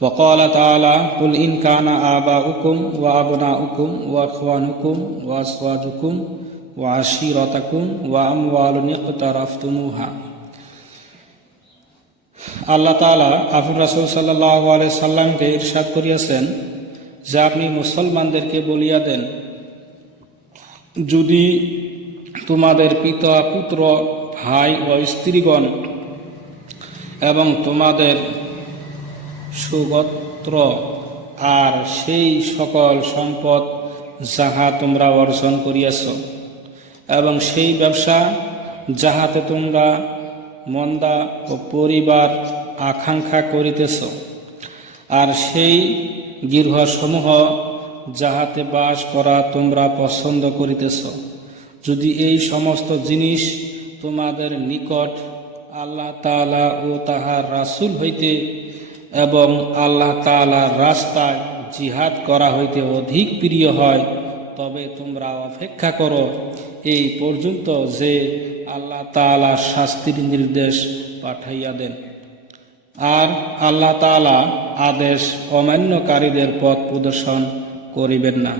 وقال تعالى قل إن كان آباؤكم وأبناؤكم وإخوانكم وأزواجكم وعشيرتكم وأموال اقترفتموها আল্লাহ তালা আফুর রাসুল সাল্লাহ আলাই সাল্লামকে ইরশাদ করিয়াছেন যে আপনি মুসলমানদেরকে বলিয়া দেন যদি তোমাদের পিতা পুত্র ভাই ও স্ত্রীগণ এবং তোমাদের সুগোত্র, আর সেই সকল সম্পদ যাহা তোমরা অর্জন করিয়াছ। এবং সেই ব্যবসা যাহাতে তোমরা মন্দা ও পরিবার আকাঙ্ক্ষা করিতেছ। আর সেই গৃহসমূহ যাহাতে বাস করা তোমরা পছন্দ করিতেছ। যদি এই সমস্ত জিনিস তোমাদের নিকট আল্লাহ তাআলা ও তাহার রাসূল হইতে এবং আল্লাহ তালার রাস্তায় জিহাদ করা হইতে অধিক প্রিয় হয়, তবে তোমরা অপেক্ষা করো, এই পর্যন্ত যে আল্লাহ তালা শাস্তির নির্দেশ পাঠাইয়া দেন। আর আল্লাহ তালা আদেশ অমান্যকারীদের পথ প্রদর্শন করিবেন না।